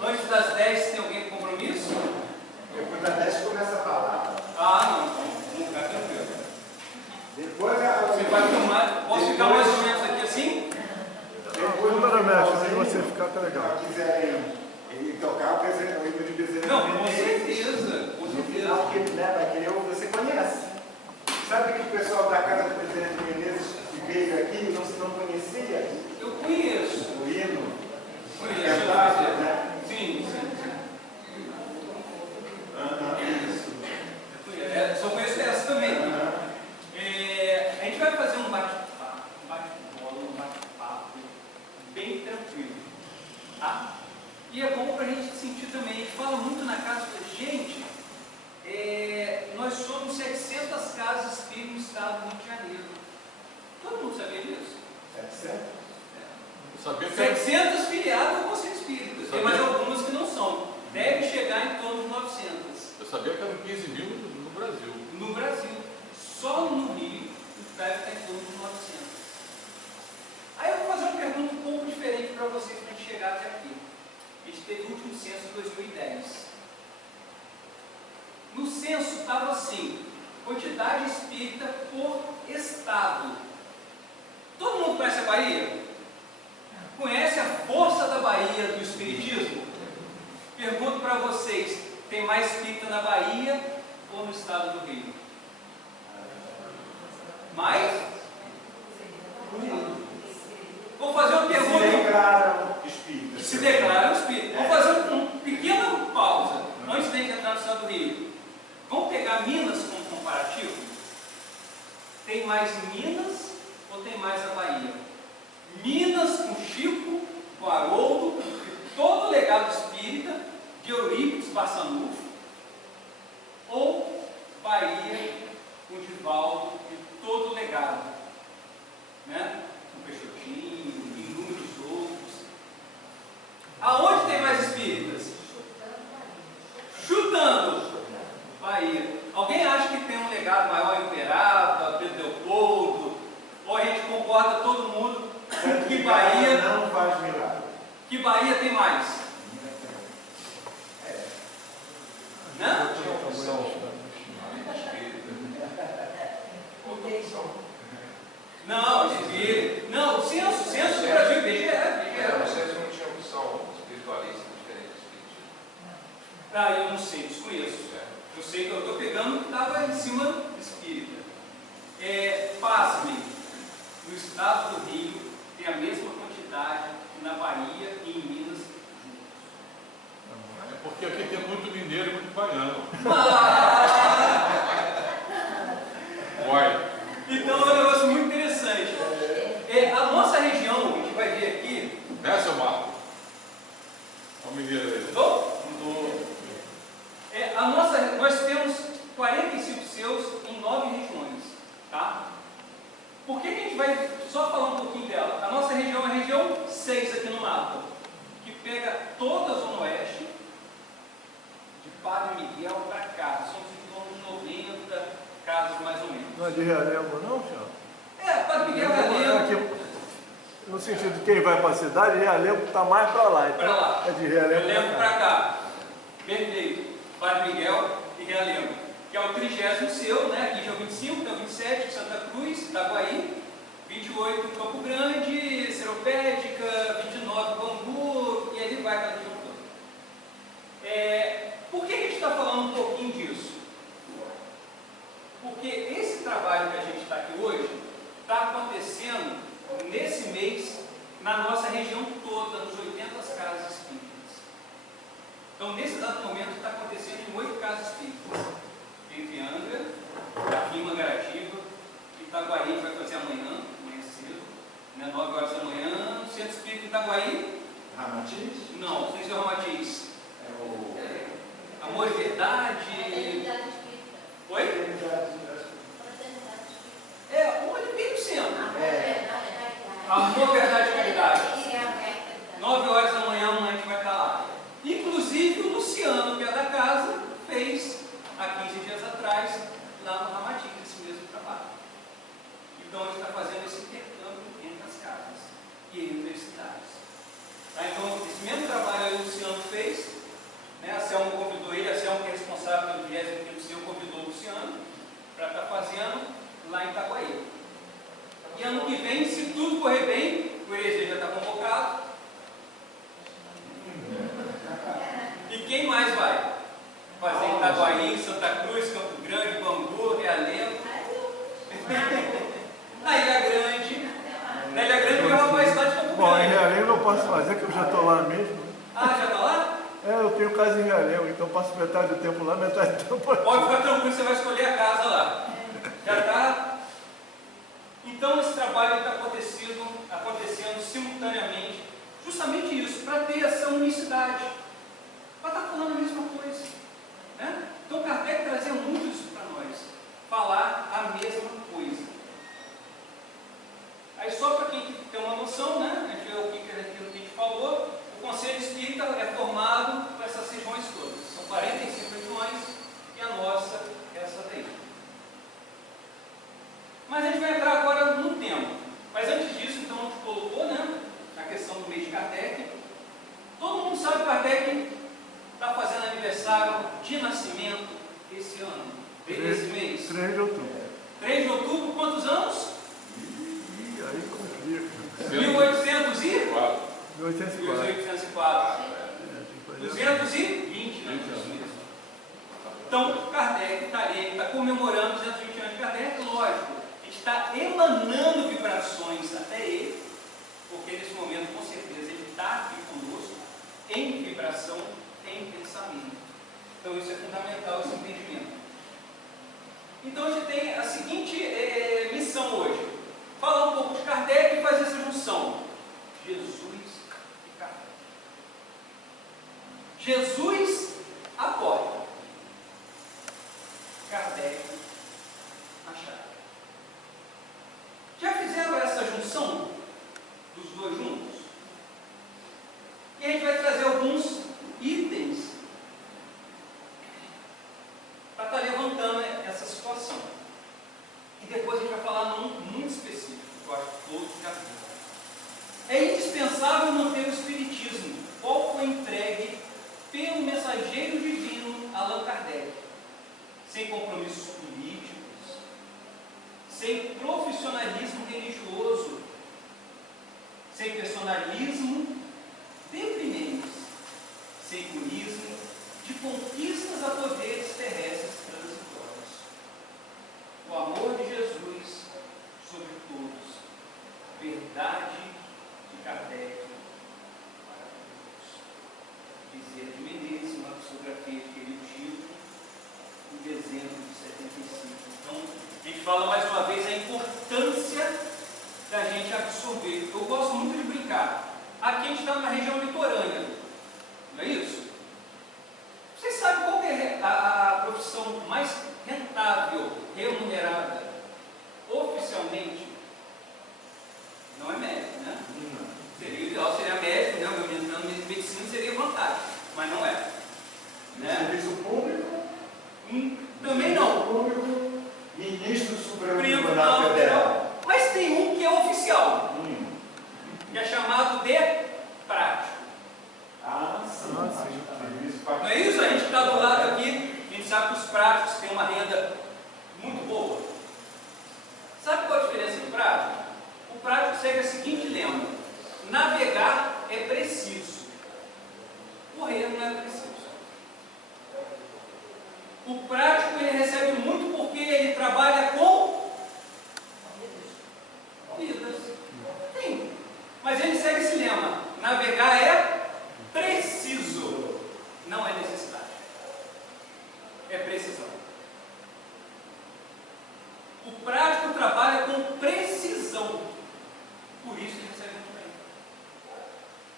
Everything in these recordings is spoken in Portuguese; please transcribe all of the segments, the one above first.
Antes das 10 tem alguém com compromisso? que o pessoal da casa do presidente Menezes que veio aqui não conhecia? Eu conheço. O hino. Conheço. Né? Sim, sim. Isso. Só conheço essa também. A gente vai fazer um bate-bola, um bate-papo bem tranquilo. Tá? E é bom para a gente sentir também. A gente fala muito na casa da gente. Nós somos 700 casas espíritas no estado do Rio de Janeiro. Todo mundo sabia disso? 700? 700 filiados ao Conselho Espírita. Tem mais algumas que não são. Deve chegar em torno de 900. Eu sabia que eram 15 mil no Brasil. No Brasil. Só no Rio deve estar em torno de 900. Aí eu vou fazer uma pergunta um pouco diferente para vocês para a gente chegar até aqui. A gente teve o último censo em 2010. No censo estava assim, quantidade espírita por estado. Todo mundo conhece a Bahia? Conhece a força da Bahia do espiritismo? Pergunto para vocês, tem mais espírita na Bahia ou no estado do Rio? Mais? Vou fazer uma pergunta. Se declaram espíritas. Se declaram espíritas. Vamos fazer uma pequena pausa antes de entrar no estado do Rio. Vamos pegar Minas como comparativo? Tem mais Minas ou tem mais a Bahia? Minas com Chico, com Haroldo, todo o legado espírita de Eurípides Barçanufo, ou Bahia com Divaldo e todo o legado, né? Com Peixotinho e inúmeros outros. Aonde tem mais espíritas? Chutando. Bahia. Alguém acha que tem um legado maior em Uberaba, Pedro Leopoldo? Ou a gente concorda todo mundo que Bahia não faz milagre? Que Bahia tem mais? Né? Não, espírito. Não, o censo do Brasil, BGE. O censo não tinha opção espiritualista diferente do espiritismo. Ah, eu não sei, desconheço. Eu sei que eu estou pegando o que estava em cima do espírita. Pasmem, no estado do Rio tem a mesma quantidade que na Bahia e em Minas juntos. É porque aqui tem muito mineiro e muito baiano. Uai. Então é um negócio muito interessante. A nossa região, a gente vai ver aqui. Né, seu Marco? Olha o mineiro aí. Mudou? Nós temos 45 seus em 9 regiões. Tá? Por que a gente vai só falar um pouquinho dela? A nossa região é a região 6 aqui no mapa, que pega toda a Zona Oeste, de Padre Miguel para cá. São em torno de 90 casas mais ou menos. Não é de Realengo não, senhor? Padre Miguel, Realengo. No sentido de quem vai para a cidade, Realengo está mais para lá. Então Para lá. é de Realengo Realengo para para cá. cá. Perfeito. Padre Miguel e Realengo. Que é o 30º seu, né? Aqui já é o 25, tem o 27, Santa Cruz, Itaguaí, 28, Campo Grande, Seropédica, 29, Bangu, e aí vai aquela região toda. Por que a gente está falando um pouquinho disso? Porque esse trabalho que a gente está aqui hoje está acontecendo nesse mês na nossa região toda, nos 80 casas espíritas. Então, nesse exato momento, está acontecendo em 8 casas espíritas. Entre Angra, aqui em Mangaratiba, Itaguaí vai fazer amanhã cedo, né, 9 horas da manhã, Centro Espírita Itaguaí. Ramatiz? Não, sem ser o Ramatiz. É o... Amor e Verdade. Oi? Uma de bem no centro. Amor, Verdade e Caridade. 9 horas da manhã, amanhã a gente vai estar lá. Inclusive o Luciano, que é da casa, fez há 15 dias atrás, lá no Ramatiz, esse mesmo trabalho. Então a gente está fazendo esse intercâmbio entre as casas e entre as cidades. Tá? Então, esse mesmo trabalho aí o Luciano fez, né? A Selma convidou ele, a Selma que é responsável pelo 25º seu, convidou o Luciano para estar fazendo lá em Itaguaí. E ano que vem, se tudo correr bem, o Erezê já está convocado. E quem mais vai? Fazer em Itaguaí, Santa Cruz, Campo Grande, Bangu, Realengo. Na Ilha Grande. Na Ilha Grande eu vou para a cidade de Campo Bom, em Grande. Realengo eu não posso fazer, que eu já estou lá mesmo. Ah, já está lá? Eu tenho casa em Realengo, então eu passo metade do tempo lá, metade do tempo aqui. Pode ficar tranquilo, você vai escolher a casa lá. Já está? Então esse trabalho está acontecendo simultaneamente, justamente isso, para ter essa unicidade, para estar falando a mesma coisa. Né? Então Kardec trazia muito isso para nós, falar a mesma coisa. Aí só para quem tem uma noção, né? A gente vê aquilo que a gente falou, o Conselho Espírita é formado por essas regiões todas. São 45 regiões e a nossa é essa daí. Mas a gente vai entrar agora no tema. Mas antes disso, então, a gente colocou, né, a questão do mês de Kardec. Todo mundo sabe que Kardec está fazendo aniversário de nascimento esse ano, esse mês. 3 de outubro. 3 de outubro, quantos anos? Ih, aí complica. 1804. 1804. 1804. Tem que fazer 220 anos. Então, Kardec está comemorando os 220 anos de Kardec, lógico. A gente está emanando vibrações até ele, porque nesse momento, com certeza, ele está aqui conosco, em vibração, em pensamento. Então, isso é fundamental, esse entendimento. Então, a gente tem a seguinte missão hoje: falar um pouco de Kardec e fazer essa junção. Jesus e Kardec. Jesus, a porta. Kardec, a chave. Já fizeram essa junção dos dois juntos? E a gente vai trazer alguns itens para estar levantando essa situação. E depois a gente vai falar num muito específico, que eu acho que todos já viram. É indispensável manter o Espiritismo, qual foi entregue pelo mensageiro divino Allan Kardec, sem compromissos políticos, sem profissionalismo religioso, sem personalismo deprimente, sem curismo de conquistas a poderes terrestres transitórios. O amor de Jesus sobre todos, verdade de Kardec para todos. Bezerra de Menezes, uma psicografia de querido Chico, em dezembro de 75. Então, a gente fala mais uma vez a importância da gente absorver. Eu gosto muito de brincar. Aqui a gente está numa região litorânea, não é isso? Vocês sabem qual é a profissão mais rentável, remunerada, oficialmente? Não é médico, né? Seria o ideal, seria médico, né? O meu entrando em medicina seria vantagem, mas não é. Né? Serviço público? Também não. Público, ministro do Supremo Primo, Tribunal não, Federal. mas tem um que é oficial, que é chamado de prático. Ah, sim. Serviço Não é isso? A gente está do lado aqui, a gente sabe que os práticos têm uma renda muito boa. Sabe qual a diferença do prático? O prático segue a seguinte lema: navegar é preciso, correr não é preciso. O prático ele recebe muito porque ele trabalha com vidas. Sim. Mas ele segue esse lema: navegar é preciso, não é necessidade. É precisão. O prático trabalha com precisão. Por isso ele recebe muito bem.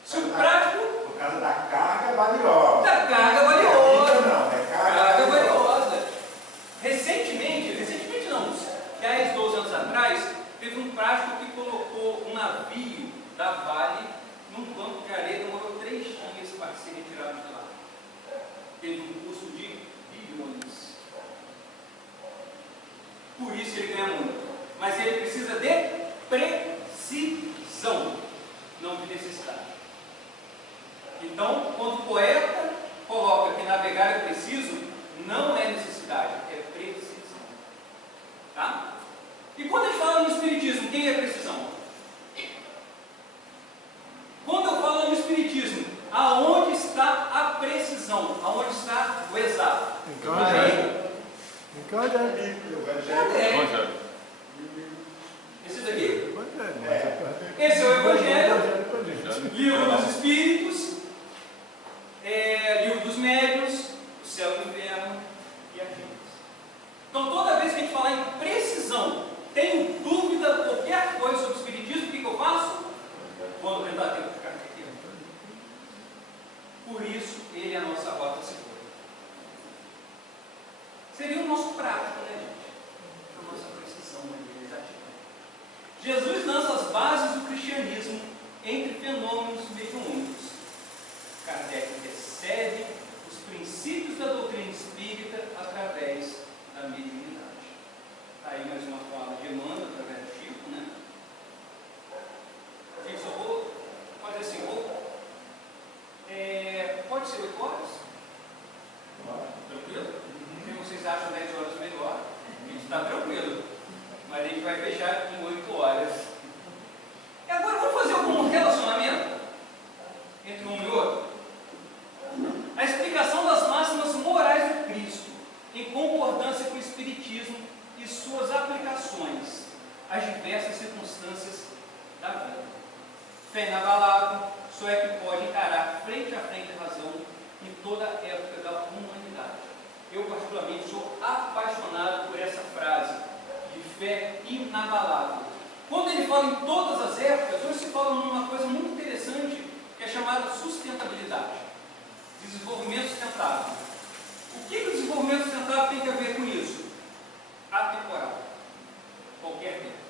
Se o prático. Por causa da carga valiosa. Da carga valiosa. Não, é Carga valiosa. Recentemente não, 10, 12 anos atrás, teve um prático que colocou um navio da Vale num banco de areia, demorou 3 dias para ser retirado de lá. Teve um custo de bilhões. Por isso ele ganha muito. Mas ele precisa de precisão, não de necessidade. Então, quando o poeta coloca que navegar é preciso, não é necessidade, é precisão. Tá? E quando a gente fala no Espiritismo, quem é precisão? Quando eu falo no Espiritismo, aonde está a precisão? Aonde está o exato? Em Kardec. Em Kardec. Evangelho. Evangelho. Esse daqui? Evangelho, mas é Kardec. Esse é o Evangelho, Evangelho pra gente. Livro dos Espíritos, Livro dos Médiuns, o Céu e o Inferno e a Gênesis. Então, toda vez que a gente falar em precisão, tenho dúvida, qualquer coisa sobre o Espiritismo, o que eu faço? Vou no verdadeiro de Kardec. Por isso, ele é a nossa rota segura. Seria o nosso prático, né, gente? A nossa precisão exativa. Jesus lança as bases do cristianismo entre fenômenos mediúnicos. Kardec recebe os princípios da doutrina espírita através da mediunidade. Aí mais uma fala de Emmanuel, através do Chico, né? Gente, só vou fazer assim, pode ser 8 horas? Tranquilo? Se vocês acham 10 horas melhor, a gente está tranquilo. Mas a gente vai fechar em 8 horas. E agora vamos fazer algum relacionamento entre um e outro? A explicação das máximas morais do Cristo, em concordância com o Espiritismo e suas aplicações às diversas circunstâncias da vida. Fé inabalável só é que pode encarar frente a frente a razão em toda a época da humanidade. Eu, particularmente, sou apaixonado por essa frase de fé inabalável. Quando ele fala em todas as épocas, hoje se fala numa coisa muito interessante que é chamada sustentabilidade. Desenvolvimento sustentável. O que o desenvolvimento sustentável tem a ver com isso? Atemporal. Qualquer tempo.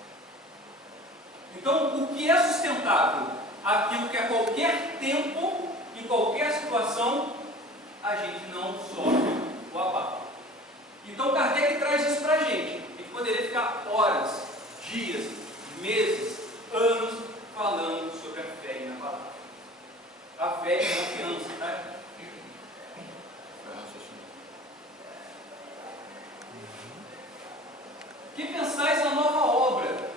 Então, o que é sustentável? Aquilo que a qualquer tempo, em qualquer situação, a gente não sofre o abalo. Então, Kardec traz isso para a gente. A gente poderia ficar horas, dias, meses, anos falando sobre a fé inabalável. A fé é confiança, tá? Que pensais na nova obra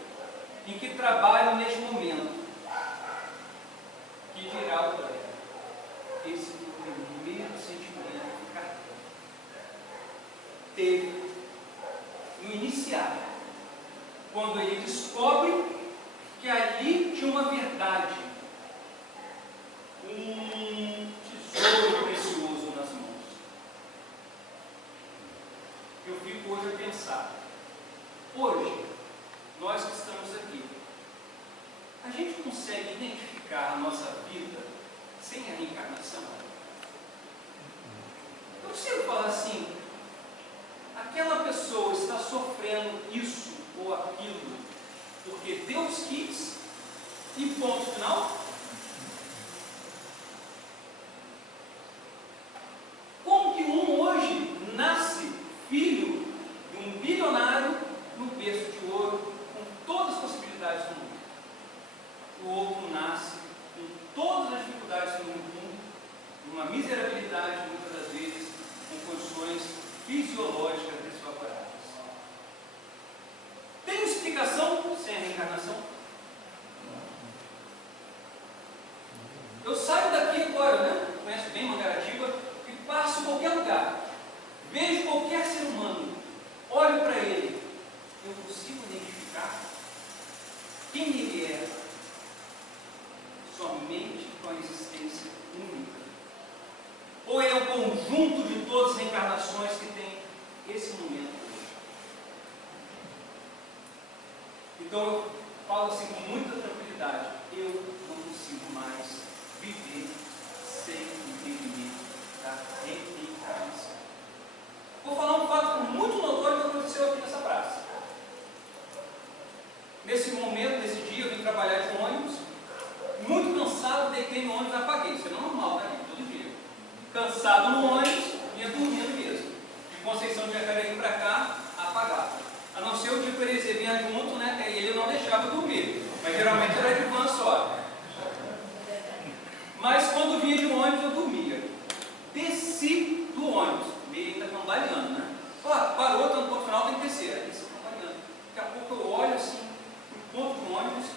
em que trabalho neste momento? Que dirá o colega? Esse foi o primeiro sentimento que Kardec teve no iniciar, quando ele descobre que ali tinha uma verdade, um tesouro precioso nas mãos. Eu fico hoje a pensar, hoje, nós que estamos aqui, a gente consegue identificar a nossa vida sem a reencarnação? Eu consigo falar assim, aquela pessoa está sofrendo isso ou aquilo porque Deus quis e ponto final? Como que um hoje nasce filho de um bilionário no berço de ouro, com todas as possibilidades do mundo? O outro nasce com todas as dificuldades do mundo, numa miserabilidade, muitas das vezes, com condições fisiológicas desfavoráveis. Tem explicação sem a reencarnação? Eu saio daqui agora, né? Conheço bem Mangaratiba, e passo em qualquer lugar, vejo qualquer ser humano, olho para ele, eu consigo identificar quem ele é somente com a existência única? Ou é o conjunto de todas as reencarnações que tem esse momento hoje? Então eu falo assim com muita tranquilidade, eu não consigo mais viver sem o entendimento da reencarnação. Vou falar um fato muito notório que aconteceu aqui nessa praça. Nesse momento, nesse dia, eu vim trabalhar de ônibus, muito cansado, deitei no ônibus e apaguei. Isso é normal, né? Todo dia. Cansado no ônibus, ia dormindo mesmo. De Conceição de Jacareí para cá, apagado. A não ser o dia que o Eliseu vinha junto, né? Que aí ele não deixava dormir. Mas geralmente era de van só. Mas quando vinha de ônibus, eu dormia. Desci do ônibus, meio ainda cambaleando, né? Ó, parou, tá no ponto final, tem que descer. Aí desci cambaleando. Daqui a pouco eu olho assim, pro ponto do ônibus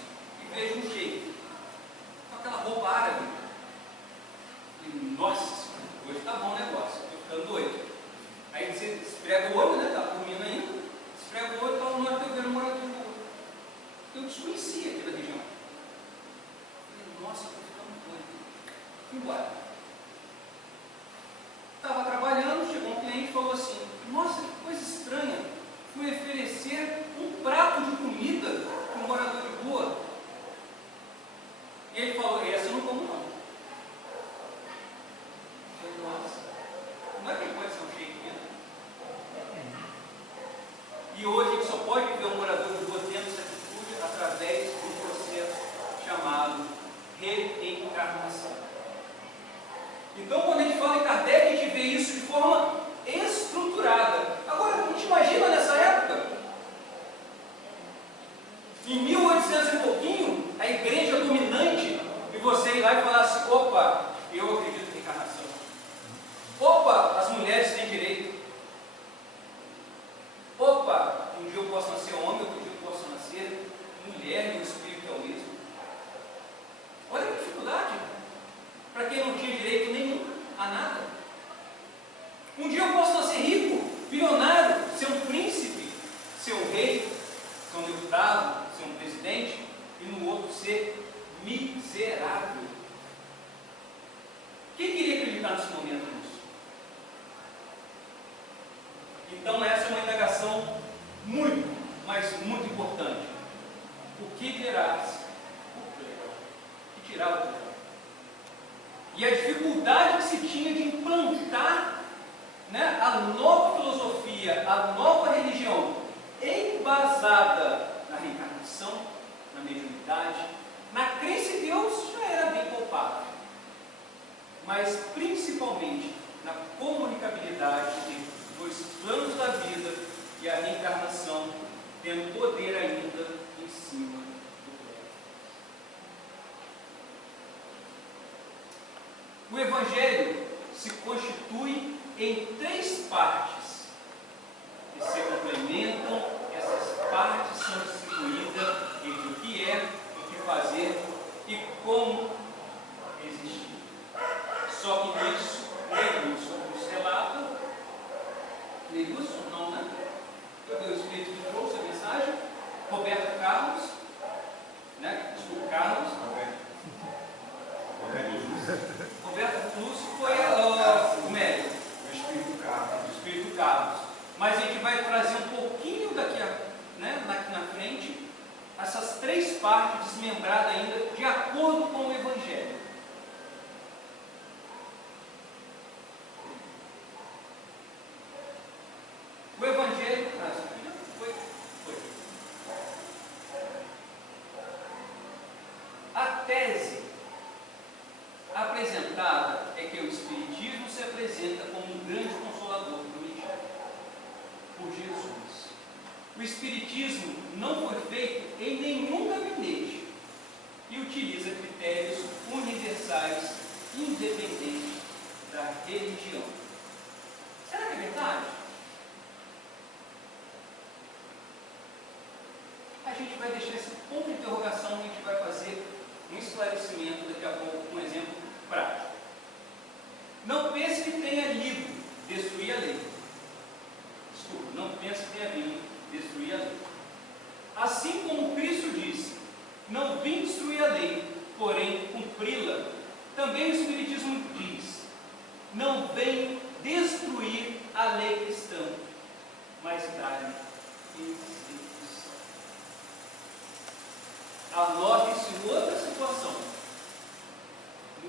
e vejo um jeito. Com aquela roupa árabe. E, nossa, hoje tá bom o negócio, tô ficando doido. Aí você esfrega o olho, né? Tá dormindo ainda. Esfrega o olho, tá no hora que eu vendo um morador eu desconhecia aquela região. Eu falei, nossa, estou ficando doido. Fui embora. Estava trabalhando, chegou um cliente e falou assim, nossa, que coisa estranha, fui oferecer um prato de comida para um morador de rua. E ele falou, essa eu não como não. Eu falei, nossa, como é que pode ser um shake mesmo? E hoje a gente só pode ver um morador de rua tendo essa atitude através de um processo chamado reencarnação. Então, quando a gente fala em Kardec, a gente vê isso de forma estruturada. Agora, a gente imagina nessa época, em 1800 e pouquinho, a igreja dominante, e você ir lá e falar assim, opa, eu acredito em reencarnação. Opa, as mulheres têm direito. Opa, um dia eu posso nascer homem, outro dia eu posso nascer mulher, e o espírito é o mesmo. Olha que dificuldade. Para quem não tinha direito nenhum a nada. Um dia eu posso nascer rico, bilionário, ser um príncipe, ser um rei, ser um deputado, ser um presidente, e no outro ser miserável. Quem queria acreditar nesse momento nisso? Então essa é uma indagação muito, mas muito importante. O que terás? O que tirar o que? E a dificuldade que se tinha de implantar, né, a nova filosofia, a nova religião, embasada na reencarnação, na mediunidade, na crença em Deus, já era bem palpável. Mas principalmente na comunicabilidade entre os planos da vida e a reencarnação, tendo poder ainda em cima do plano. O Evangelho se constitui em 3 partes que se complementam. Essas partes são distribuídas entre o que é, o que fazer e como existir. Só que nisso, Neilson nos relata, Neilson não, né? Cadê o Espírito que trouxe a mensagem? Roberto Carlos, né? Desculpa, Carlos. Roberto Lúcio foi o médico. O Espírito Carlos. Mas a gente vai trazer um pouquinho daqui, né, na frente, essas 3 partes desmembradas ainda, de acordo com o Evangelho. O Evangelho. Foi. A tese apresentada é que o Espiritismo se apresenta como um grande consolador prometido por Jesus. O Espiritismo não foi feito em nenhum gabinete e utiliza critérios universais, independentes da religião. Será que é verdade? A gente vai deixar esse ponto de interrogação, a gente vai fazer um esclarecimento daqui a pouco, um exemplo prático. Não pense que tenha lido destruir a lei. Desculpa, não pense que tenha vindo destruir a lei. Assim como Cristo disse, não vim destruir a lei, porém cumpri-la, também o Espiritismo diz, não vem destruir a lei cristã, mas dar-lhe execução. Anote-se outra situação.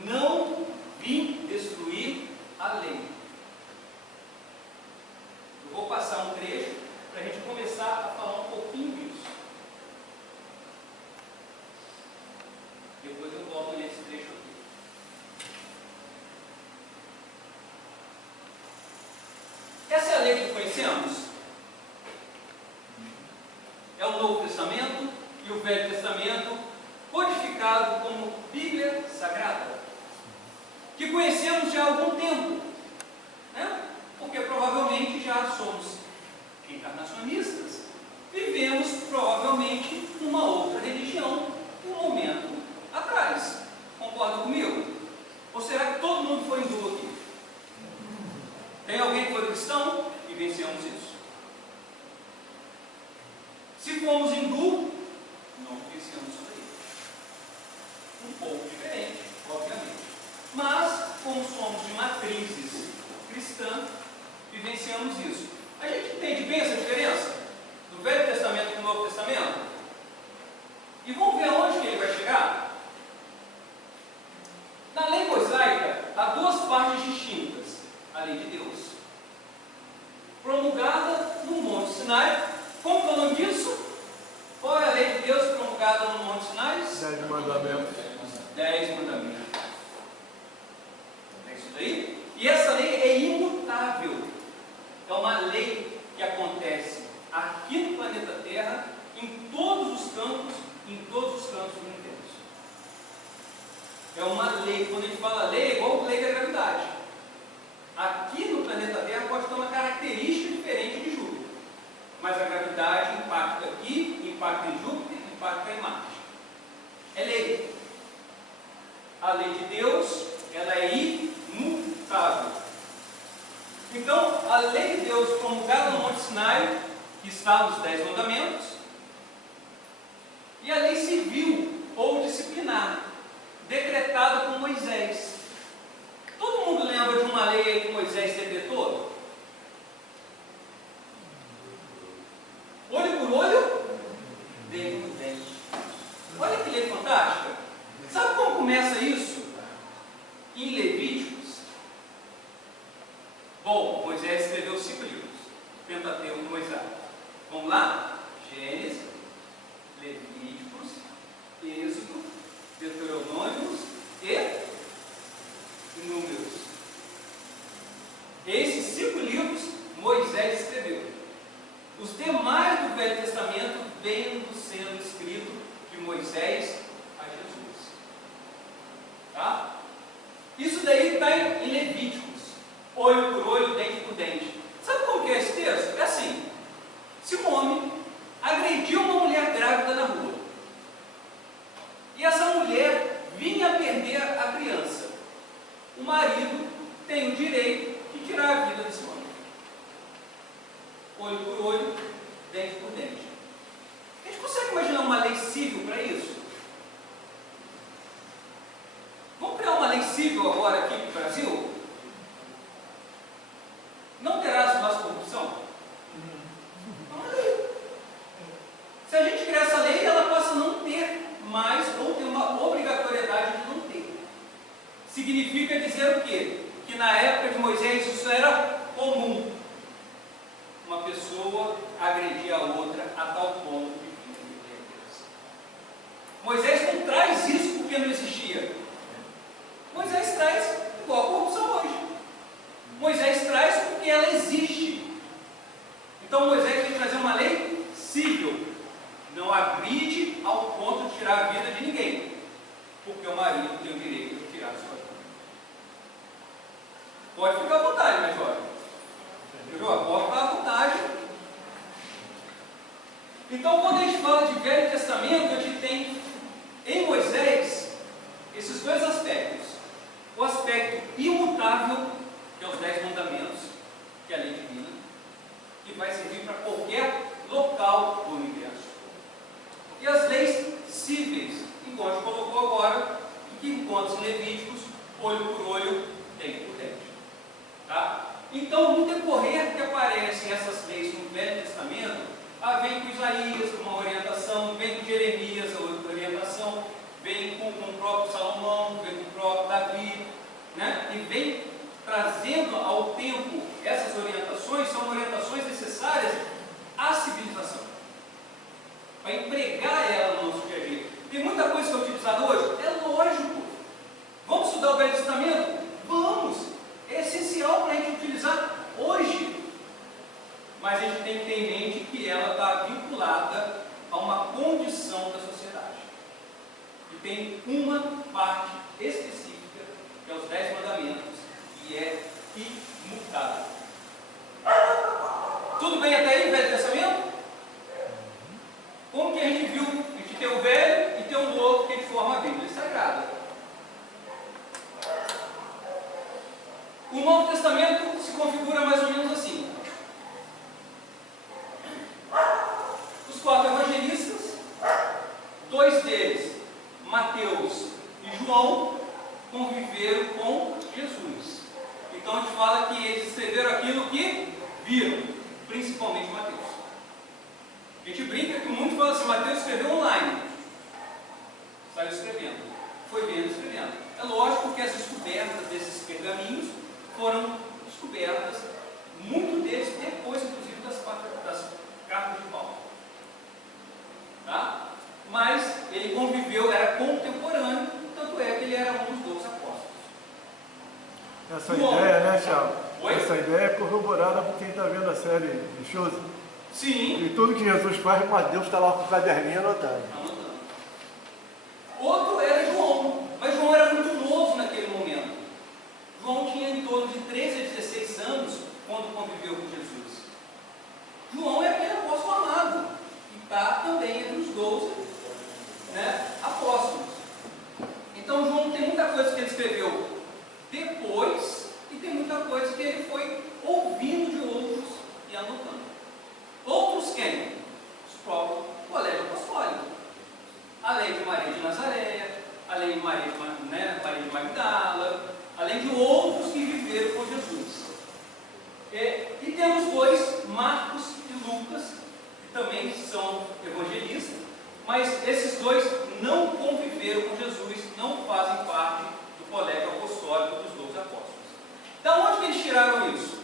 Não vim destruir a lei. Eu vou passar um trecho para a gente começar a falar um pouquinho disso. Depois eu volto nesse trecho aqui. Essa é a lei que conhecemos. É o Novo Testamento e o Velho Testamento, codificado como Bíblia Sagrada, que conhecemos já há algum tempo, né? Porque provavelmente já somos encarnacionistas, vivemos provavelmente numa outra religião um momento atrás. Concorda comigo? Ou será que todo mundo foi hindu aqui? Tem alguém que foi cristão? Vivenciamos isso. Se fomos hindu, não vivenciamos isso aí. Um pouco diferente, obviamente. Mas, como somos de matrizes cristãs, vivenciamos isso. A gente entende bem essa diferença do Velho Testamento para o Novo Testamento? E vamos ver aonde que ele vai chegar? Na lei mosaica, há duas partes distintas. A lei de Deus, promulgada no Monte Sinai. Como que é o nome disso? Qual é a lei de Deus promulgada no Monte Sinai? 10 mandamentos. 10 mandamentos. É isso daí? E essa lei é imutável. É uma lei que acontece aqui no planeta Terra, em todos os campos do universo. É uma lei. Quando a gente fala lei, é igual a lei da gravidade. Aqui no planeta Terra pode ter uma característica diferente de Júpiter, mas a gravidade impacta aqui, impacta em Júpiter, impacta em Marte. É lei. A lei de Deus, ela é imutável. Então, a lei de Deus promulgada no Monte Sinai, que está nos 10 mandamentos, e a lei civil ou disciplinar, decretada por Moisés. Todo mundo lembra de uma lei que Moisés decretou? Olho por olho, dente por dente. Olha que lei fantástica. Sabe como começa isso? Em Levíticos. Bom, Moisés escreveu 5 livros. Pentateuco e Moisés. Vamos lá? Gênesis, Levíticos, Êxodo, Deuteronômios e Números. Esses 5 livros Moisés escreveu. Os demais do Velho Testamento vêm sendo escritos de Moisés a Jesus. Tá? Isso daí está em Levíticos. Olho por olho, dente por dente. Sabe como que é esse texto? É assim: se um homem agrediu uma mulher grávida na rua, e essa mulher vinha perder a criança, o marido tem o direito de tirar a vida desse homem. Olho por olho, dente por dente. A gente consegue imaginar uma lei civil para isso? Vamos criar uma lei civil agora aqui no Brasil? Não terá mais corrupção? Uma lei. Se a gente criar essa lei, ela passa a não ter mais, ou ter uma obrigatoriedade de não ter. Significa dizer o quê? Que na época de Moisés isso era comum. Uma pessoa agredir a outra a tal ponto de fim de Deus. Moisés não traz isso porque não existia. Moisés traz igual a corrupção hoje. Moisés traz porque ela existe. Então Moisés tem que trazer uma lei civil. Não agride ao ponto de tirar a vida de ninguém, porque o marido tem o direito de tirar a sua vida. Pode ficar à vontade, mas olha. Pode ficar à vontade. Então, quando a gente fala de Velho Testamento, a gente tem em Moisés esses dois aspectos. O aspecto imutável, que é os 10 mandamentos, que é a lei divina, que vai servir para qualquer local do universo. E as leis cíveis, igual a gente colocou agora, que encontra-se em Levíticos, olho por olho, dente por dente. Tá? Então, no decorrer que aparecem essas leis no Velho Testamento, vem com Isaías uma orientação, vem com Jeremias outra orientação, vem com o próprio Salomão, vem com o próprio Davi, né? E vem trazendo ao tempo essas orientações, são orientações necessárias à civilização, para empregar ela no nosso dia a dia. Tem muita coisa que é utilizada hoje? É lógico. Vamos estudar o Velho Testamento? Vamos! É essencial para a gente utilizar hoje. Mas a gente tem que ter em mente que ela está vinculada a uma condição da sociedade. E tem uma parte específica, que é os 10 mandamentos, que é imutável. Tudo bem até aí, Velho Testamento? Como que a gente viu? A gente tem o Velho e tem o Novo, que a gente forma a Bíblia Sagrada. O Novo Testamento se configura mais ou menos assim. Os 4 evangelistas conviveram com Jesus. Então a gente fala que eles escreveram aquilo que viram, principalmente Mateus. A gente brinca que muitos falam assim, Mateus escreveu online. Saiu escrevendo. Foi vendo escrevendo. É lógico que as descobertas desses pergaminhos foram descobertas, muito deles depois, inclusive, das cartas de Paulo. Tá? Mas ele conviveu, era contemporâneo, tanto é que ele era um dos 12 apóstolos. Essa ideia, né, Thiago? Oi? Essa ideia é corroborada por quem está vendo a série de shows. Sim. E tudo que Jesus faz, mas Deus está lá com o caderninho anotando. Outro era João, mas João era muito novo naquele momento. João tinha em torno de 13 a 16 anos quando conviveu com Jesus. João é aquele apóstolo amado, que está também entre os 12, né, apóstolos. Então João tem muita coisa que ele escreveu depois e tem muita coisa que ele foi ouvindo de outros e anotando. Outros quem? Os próprios colégios apostólicos. Além de Maria de Nazaré, além de Maria de Magdala, além de outros que viveram com Jesus. E temos dois, Marcos e Lucas, que também são evangelistas, mas esses dois não conviveram com Jesus, não fazem parte do colégio apostólico dos 12 apóstolos. Da onde que eles tiraram isso?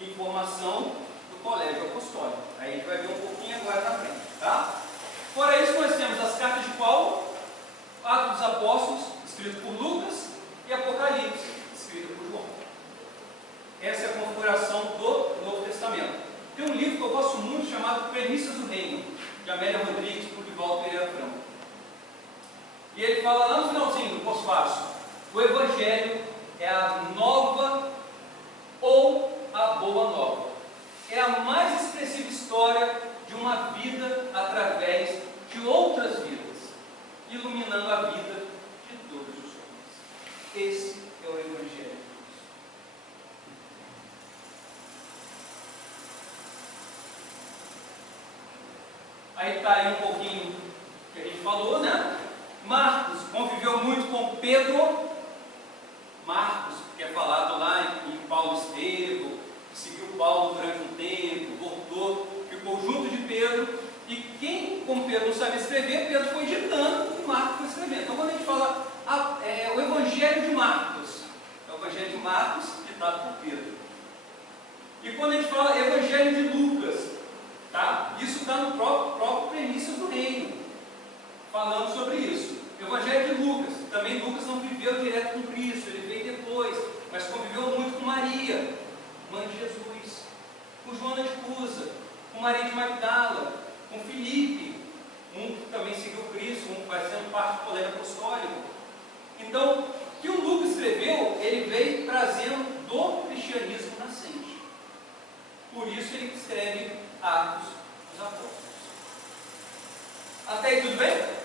Informação do colégio apostólico. Aí a gente vai ver um pouquinho agora na frente, tá? Fora isso, nós temos as cartas de Paulo, Atos dos Apóstolos, escrito por Lucas, e Apocalipse, escrito por João. Essa é a configuração do Novo Testamento. Tem um livro que eu gosto muito chamado Premissas do Reino, de Amélia Rodrigues, por Divaldo Pereira Franco. E ele fala lá no finalzinho do pós-fácil: o Evangelho é a nova ou a boa nova. É a mais expressiva história de uma vida através de outras vidas, iluminando a vida de todos os homens. Esse é o Evangelho. Aí está aí um pouquinho que a gente falou, né? Marcos conviveu muito com Pedro. Marcos, que é falado lá em Paulo Estevão, seguiu Paulo durante um tempo, voltou, ficou junto de Pedro. E quem, como Pedro não sabia escrever, Pedro foi ditando e Marcos foi escrevendo. Então, quando a gente fala o Evangelho de Marcos, é o Evangelho de Marcos ditado por Pedro. E quando a gente fala Evangelho de Lucas, tá? Isso está no próprio Premissas do Reino, falando sobre isso. Evangelho de Lucas, também Lucas não viveu direto com Cristo, ele veio depois, mas conviveu muito com Maria, mãe de Jesus, com Joana de Cusa, com Maria de Magdala, com Filipe, um que também seguiu Cristo, um que vai sendo parte do colégio apostólico. Então, o que o Lucas escreveu, ele veio trazendo do cristianismo nascente. Por isso ele escreve Atos dos Apóstolos. Até aí tudo bem?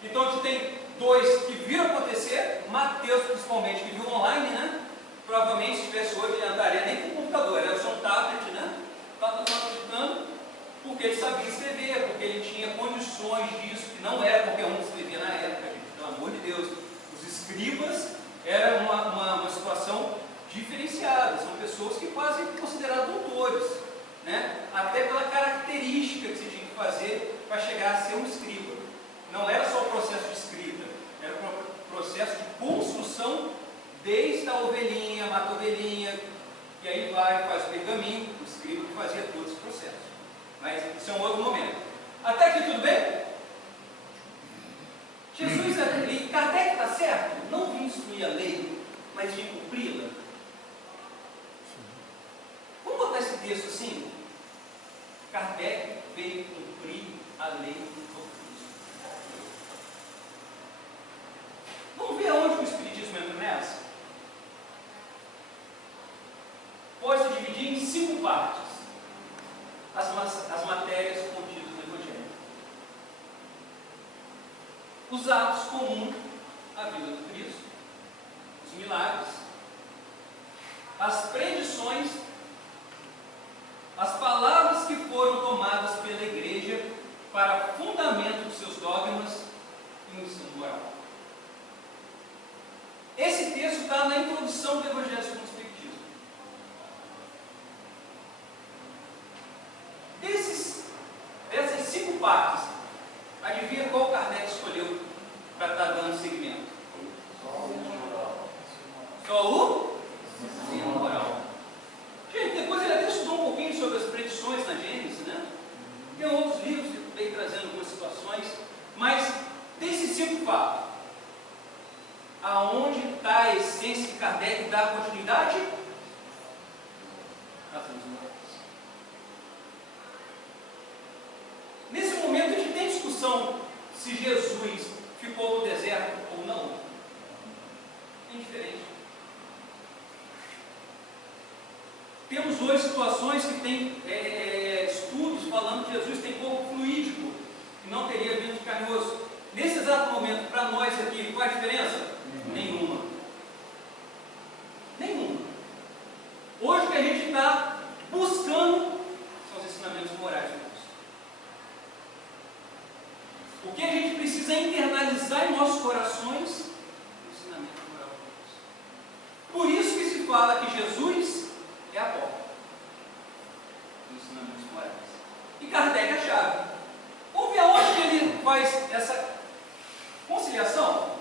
Então a gente tem dois que viram acontecer, Mateus principalmente, que viu online, né? Provavelmente se tivesse hoje ele andaria nem com computador, era só um tablet, né? Estava digitando, porque ele sabia escrever, porque ele tinha condições disso, que não era qualquer um que escrevia na época, gente, pelo amor de Deus. Os escribas era uma situação diferenciada, são pessoas que quase consideradas doutores, né? Até pela característica que você tinha que fazer para chegar a ser um escriba. Não era só o processo de escrita, era o processo de construção, desde a ovelhinha, mata a ovelhinha, e aí vai, faz o pergaminho, o escriba que fazia todo esse processo. Mas isso é um outro momento. Até aqui tudo bem? Jesus e Kardec está certo? Não vim instruir a lei, mas vim cumpri-la. Vamos botar esse texto assim? Kardec veio cumprir a lei do Cristo. Vamos ver aonde o Espiritismo entra nessa? Pode se dividir em 5 partes as matérias contidas no Evangelho. Os atos comuns à vida do Cristo, os milagres, as predições, as palavras que foram tomadas pela Igreja para fundamento dos seus dogmas e o ensino moral. introdução do Evangelho segundo o Espiritismo. Dessas 5 partes, adivinha qual Kardec escolheu para estar dando seguimento? Só o ensino moral. Gente, depois ele até estudou um pouquinho sobre as predições na Gênesis, né? Tem outros livros que vem trazendo algumas situações, mas desses 5 fatos, aonde está a essência que Kardec dá continuidade? Razões morais. Nesse momento a gente tem discussão se Jesus ficou no deserto ou não. É indiferente. Temos hoje situações que tem estudos falando que Jesus tem corpo fluídico e não teria vindo de carne e osso. Nesse exato momento, para nós aqui, qual é a diferença? Nenhuma. Nenhuma. Hoje o que a gente está buscando são os ensinamentos morais de Deus. O que a gente precisa internalizar em nossos corações é o ensinamento moral de Deus. Por isso que se fala que Jesus é a porta dos ensinamentos morais. E Kardec é a chave. Vamos ver aonde que ele faz essa conciliação?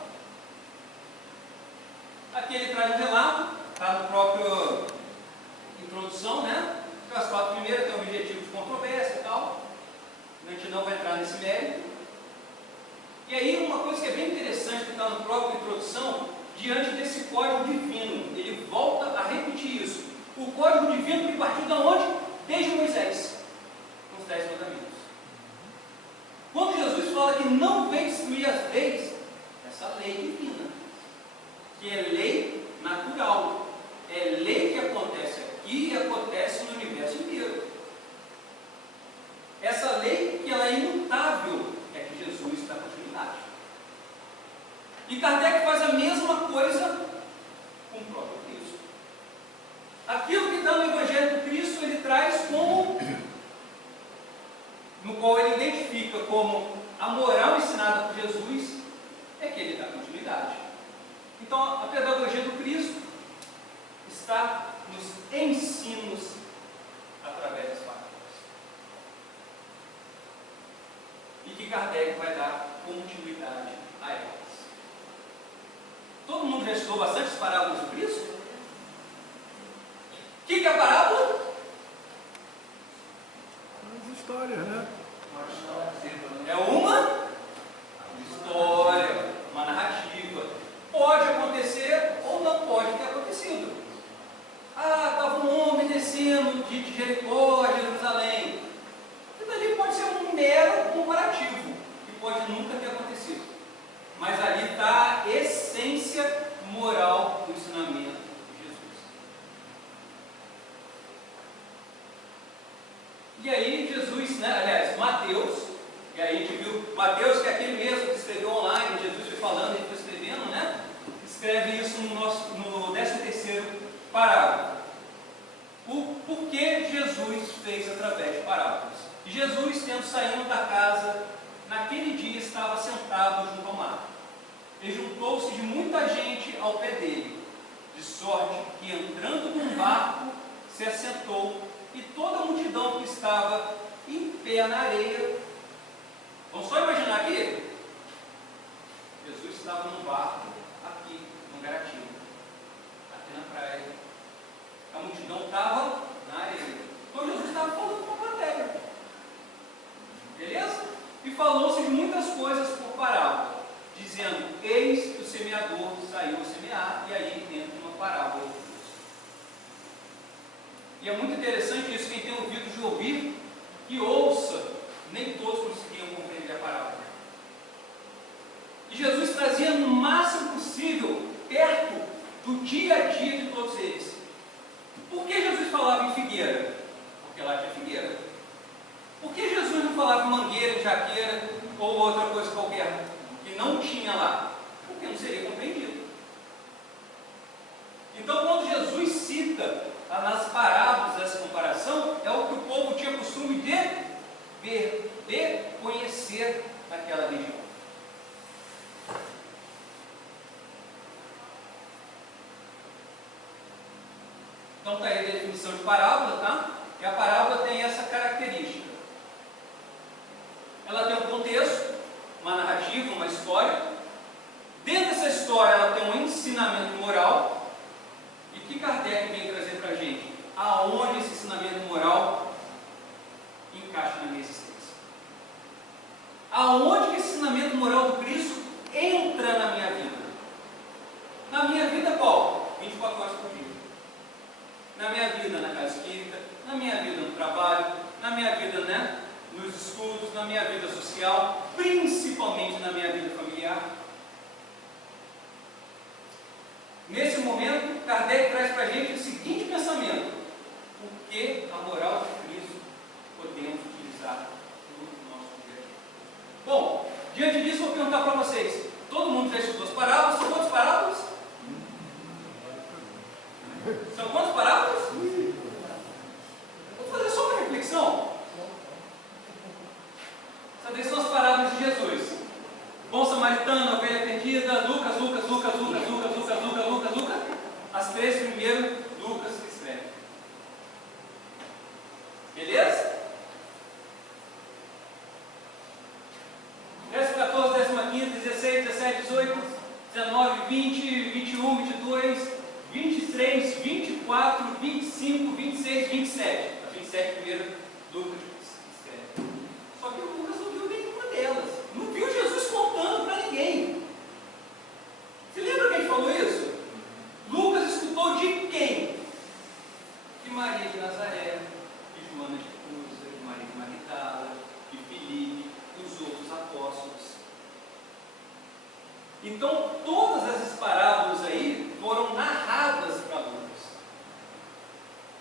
Aqui ele traz um relato, está no próprio introdução, né? As 4 primeiras tem um objetivo de controvérsia e tal. A gente não vai entrar nesse mérito. E aí uma coisa que é bem interessante que está no próprio introdução, diante desse código divino, ele volta a repetir isso. O código divino que partiu de onde? Desde Moisés, com os 10 mandamentos. Quando Jesus fala que não vem destruir as leis, essa lei divina, que é lei natural, é lei que acontece aqui e acontece no universo inteiro. Essa lei que ela é imutável, é que Jesus dá continuidade. E Kardec faz a mesma coisa com o próprio Cristo. Aquilo que está no Evangelho do Cristo, ele traz como, no qual ele identifica como a moral ensinada por Jesus, é que ele dá continuidade. Então, a pedagogia do Cristo está nos ensinos através das parábolas. E que Kardec vai dar continuidade a elas. Todo mundo já estudou bastante as parábolas do Cristo? O que é a parábola? As histórias, né? É uma história, uma narrativa. Pode acontecer ou não pode ter acontecido. Estava um homem descendo de Jericó a Jerusalém. Isso ali pode ser um mero comparativo, que pode nunca ter acontecido. Mas ali está a essência moral do ensinamento de Jesus. E aí Jesus, né, aliás, Mateus, e aí a gente viu, Mateus, que é aquele mesmo que escreveu online, Jesus foi falando, ele foi escrevendo, né? Escreve isso no 13º parágrafo. Por que Jesus fez através de parábolas? Jesus, tendo saído da casa, naquele dia estava sentado junto ao mar. E juntou-se de muita gente ao pé dele, de sorte que, entrando num barco, se assentou, e toda a multidão que estava em pé na areia. Vamos só imaginar aqui? Jesus estava num barco, aqui, no Garatiba, aqui na praia. A multidão estava na areia. Então Jesus estava falando com a plateia. Beleza? E falou-se de muitas coisas por parábola, dizendo: eis que o semeador saiu a semear, e aí entra uma parábola. E é muito interessante isso, quem tem ouvido de ouvir, que ouça, nem todos conseguiam compreender a parábola. E Jesus trazia no máximo possível, perto do dia a dia de todos eles. Por que Jesus falava em figueira? Porque lá tinha figueira. Por que Jesus não falava em mangueira, em jaqueira ou outra coisa qualquer que não tinha lá? Porque não seria compreendido. Então, quando Jesus cita nas parábolas essa comparação, é o que o povo tinha costume de ver, de conhecer naquela região. definição de parábola, tá? E a parábola tem essa característica. Ela tem um contexto, uma narrativa, uma história. Dentro dessa história ela tem um ensinamento moral. E que Kardec vem trazer para a gente? Aonde esse ensinamento moral encaixa na minha existência? Aonde que esse ensinamento moral do Cristo entra na minha vida? Na minha vida qual? 24 horas por dia. Na minha vida na casa espírita, na minha vida no trabalho, na minha vida, né, nos estudos, na minha vida social, principalmente na minha vida familiar. Nesse momento, Kardec traz para a gente o seguinte pensamento: por que a moral de Cristo podemos utilizar no nosso dia a dia? Bom, diante disso, vou perguntar para vocês: todo mundo já estudou as parábolas? São quantas parábolas? São quantas parábolas? Vou fazer só uma reflexão. Essas são as parábolas de Jesus: Bom Samaritano, Ovelha Perdida, Lucas. As três primeiras, Lucas escreve. Beleza? 10, 14, 15, 16, 17, 18, 19, 20, 21, 22, 23, 24, 25, 26, 27. A 27 primeiro, Lucas escreve. Só que o Lucas não viu nenhuma delas. Não viu Jesus contando para ninguém. Você lembra que a gente falou isso? Lucas escutou de quem? De Maria de Nazaré, de Joana de Cusa, de Maria de Magdala, de Filipe, dos outros apóstolos. Então, todas essas parábolas aí foram narradas para Lucas.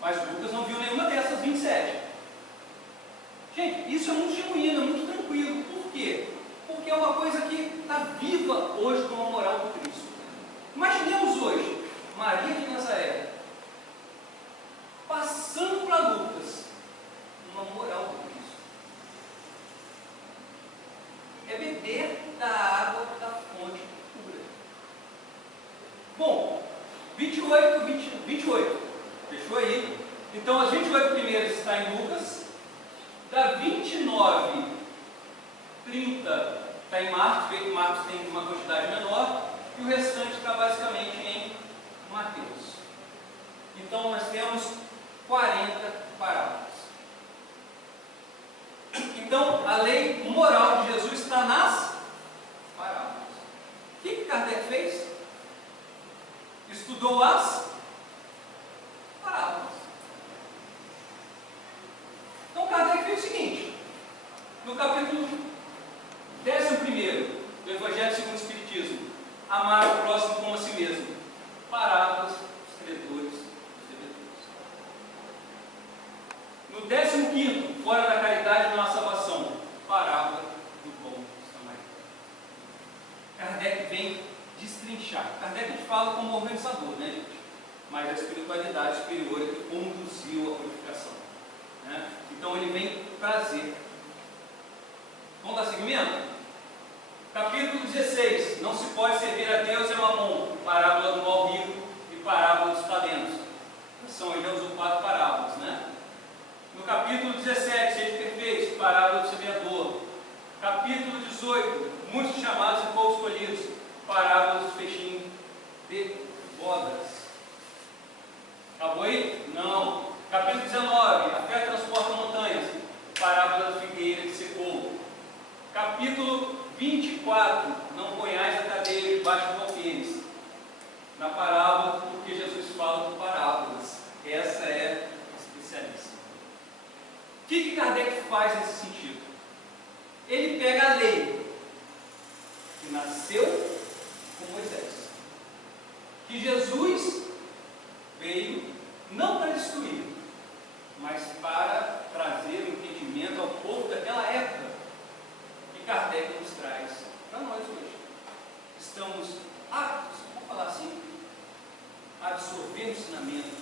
Mas Lucas não viu nenhuma dessas 27. Gente, isso é muito genuíno, é muito tranquilo. Por quê? Porque é uma coisa que está viva hoje como a moral do Cristo. Imaginemos hoje Maria de Nazaré passando para Lucas uma moral do Cristo. É beber da água da fonte pura. Bom, 28. Fechou aí? Então as 28 primeiras está em Lucas. Da 29, 30 está em Marcos. Vê que Marcos tem uma quantidade menor. E o restante está basicamente em Mateus. Então nós temos 40 parábolas. Então a lei moral de Jesus está nas parábolas. O que Kardec fez? Estudou as parábolas. Então Kardec fez o seguinte: no capítulo 11 do Evangelho segundo o Espiritismo, amar o próximo como a si mesmo. Parábolas dos credores, dos devedores. No 15º, fora da caridade e na salvação, parábola do bom samaritano. Kardec vem destrinchar. Kardec a gente fala como organizador, né, gente? Mas a espiritualidade superior é que conduziu a purificação, né? Então ele vem trazer. Vamos dar seguimento? Capítulo 16, não se pode servir a Deus e a Mamon, parábola do mal rico e parábola dos talentos. São, ele já usou 4 parábolas, né? No capítulo 17, sede perfeitos, parábola do semeador. Capítulo 18, muitos chamados e poucos escolhidos, parábola dos peixinhos de bodas. Acabou aí? Não. Capítulo 19, a fé transporta montanhas, parábola da figueira que secou. Capítulo 24, não ponhais a cadeia debaixo do alqueires. Na parábola, porque Jesus fala por parábolas. Essa é especialíssima. O que Kardec faz nesse sentido? Ele pega a lei que nasceu com Moisés, que Jesus veio não para destruir, mas para trazer o entendimento ao povo daquela época. Kardec nos traz para nós hoje. Estamos aptos, vamos falar assim, a absorver o ensinamento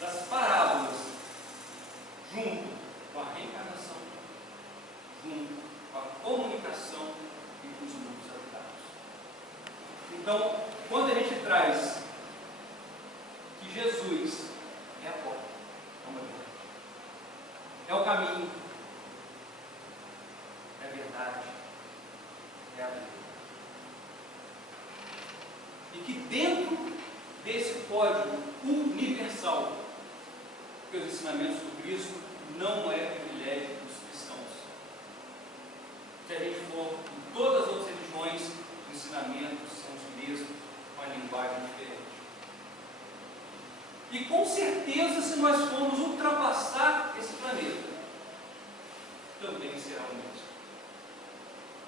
das parábolas junto com a reencarnação, junto com a comunicação e com os mundos habitados. Então, quando a gente traz que Jesus é a porta, o caminho, é a verdade, é a vida. E que dentro desse código universal, que os ensinamentos do Cristo não é privilégio dos cristãos. Se a gente for em todas as outras religiões, os ensinamentos são os mesmos, com a linguagem diferente. E com certeza, se nós formos ultrapassar esse planeta, também será o mesmo.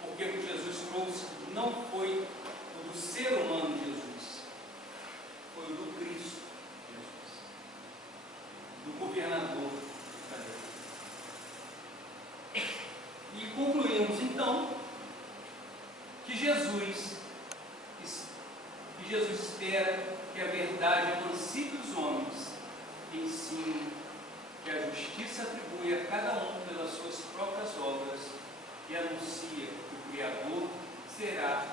Porque o que Jesus trouxe não foi o do ser humano Jesus, foi o do Cristo Jesus, do governador da terra. E concluímos então que Jesus espera que a verdade emancipe os homens e ensine que a justiça atribui a cada um pelas suas próprias obras e anuncia que o Criador será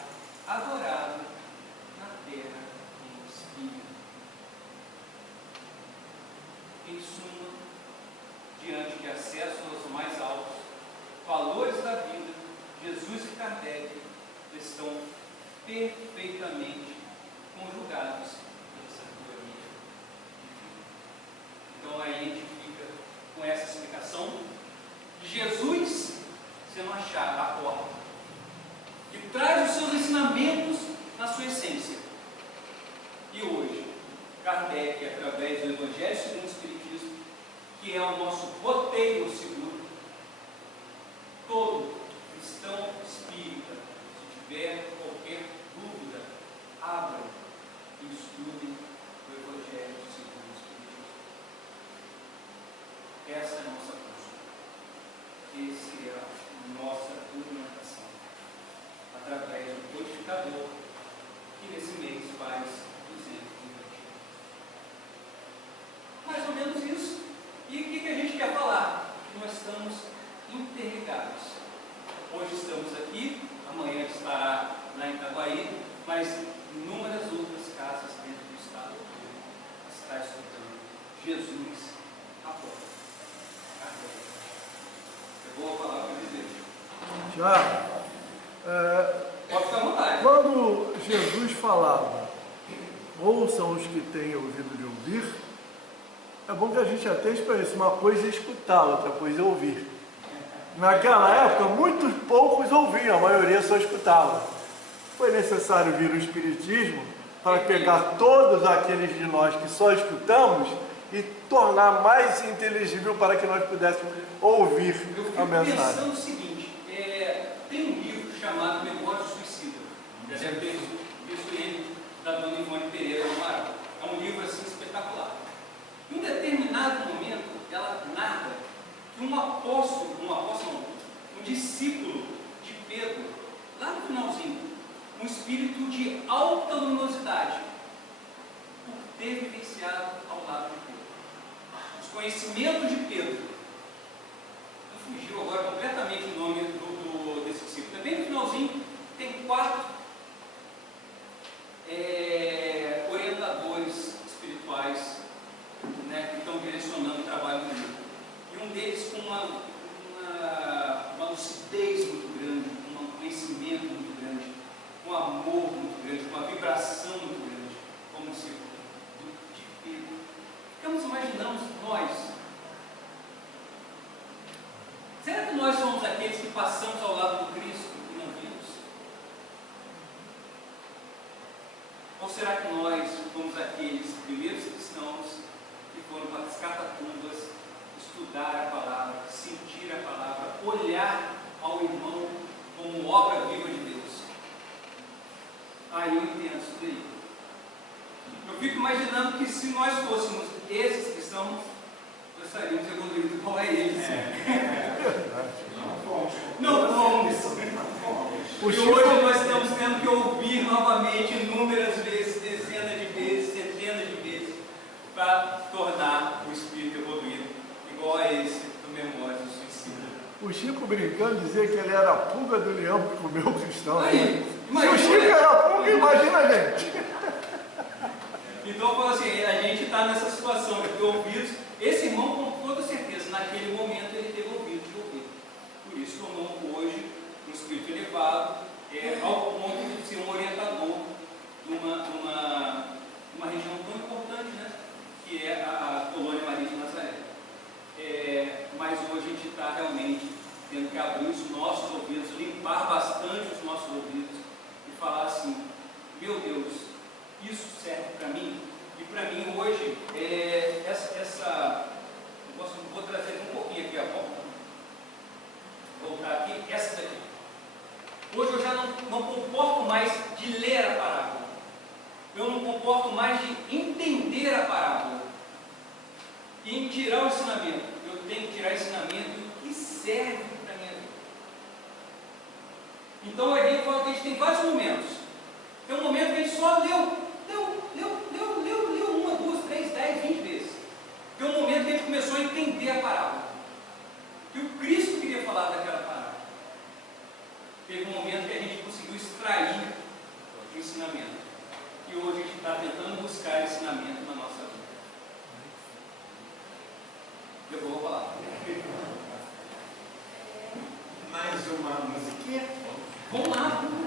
adorado na terra em espírito. Em suma, diante de acesso aos mais altos valores da vida, Jesus e Kardec estão perfeitamente conjugados nessa teoria divina. Então aí a gente fica com essa explicação de Jesus sendo a chave, a porta, que traz os seus ensinamentos na sua essência. E hoje, Kardec, através do Evangelho segundo o Espiritismo, que é o nosso roteiro seguro, todo cristão espírita, se tiver qualquer dúvida, abram e estudem o Evangelho segundo o Espiritismo. Essa é a nossa busca. Essa é a nossa orientação. Através do codificador, que nesse mês faz 220. Mais ou menos isso. E o que a gente quer falar? Que nós estamos interligados. Hoje estamos aqui, amanhã estará lá em Itaguaí, mas inúmeras outras casas dentro do estado está estudando Jesus a porta. Eu vou falar para dizer. Tiago, Pode ficar à vontade. quando Jesus falava, ouçam os que têm ouvido de ouvir, é bom que a gente atente para isso. Uma coisa é escutar, outra coisa é ouvir. Naquela época, muitos poucos ouviam, a maioria só escutava. Foi necessário vir o Espiritismo para pegar todos aqueles de nós que só escutamos e tornar mais inteligível para que nós pudéssemos ouvir a mensagem. Eu fico pensando o seguinte, tem um livro chamado Memórias do Suicida, já deve ter visto ele, da dona Ivone Pereira do Amaral. É um livro assim espetacular. Em um determinado momento, ela narra que um discípulo de Pedro, lá no finalzinho, um espírito de alta luminosidade, o teve vivenciado ao lado de Pedro. Os conhecimentos de Pedro. Me fugiu agora completamente o nome desse discípulo. Bem no finalzinho, tem 4 orientadores espirituais, né, que estão direcionando o trabalho do livro. E um deles com uma lucidez muito grande, um conhecimento muito grande, um amor muito grande, uma vibração muito grande, como discípulo de Pedro. Ficamos imaginando nós. Será que nós somos aqueles que passamos ao lado do Cristo e não vimos? Ou será que nós fomos aqueles primeiros cristãos que foram para as catacumbas estudar a palavra, sentir a palavra, olhar ao irmão como obra viva de Deus? Eu entendo isso daí. Eu fico imaginando que se nós fôssemos esses cristãos, nós estaríamos evoluindo igual a eles. Não fomos. E hoje nós estamos tendo que ouvir novamente inúmeras vezes, dezenas de vezes, centenas de vezes, para tornar o espírito evoluído igual a esse do Memórias do Suicida. O Chico brincando dizia que ele era a pulga do leão que comeu o cristão. Aí, Se o Chico era a pulga, imagina a gente. Então, eu falo assim, a gente está nessa situação de ter ouvidos. Esse irmão, com toda certeza, naquele momento, ele está realmente tendo que abrir os nossos ouvidos, limpar bastante os nossos ouvidos e falar assim: meu Deus, isso serve para mim? E para mim hoje, vou trazer um pouquinho aqui a volta. Voltar aqui, essa daqui. Hoje eu já não comporto mais de ler a parábola. Eu não comporto mais de entender a parábola. E em tirar o ensinamento. Eu tenho que tirar o ensinamento do que serve para a minha vida. Então eu falo que a gente tem vários momentos. Tem um momento que a gente só leu 1, 2, 3, 10, 20 vezes. Tem um momento que a gente começou a entender a parábola. Que o Cristo queria falar daquela parábola. Teve um momento que a gente conseguiu extrair o ensinamento. E hoje a gente está tentando buscar ensinamento na nossa vida. Eu vou falar. Mais uma musiquinha? Vamos lá.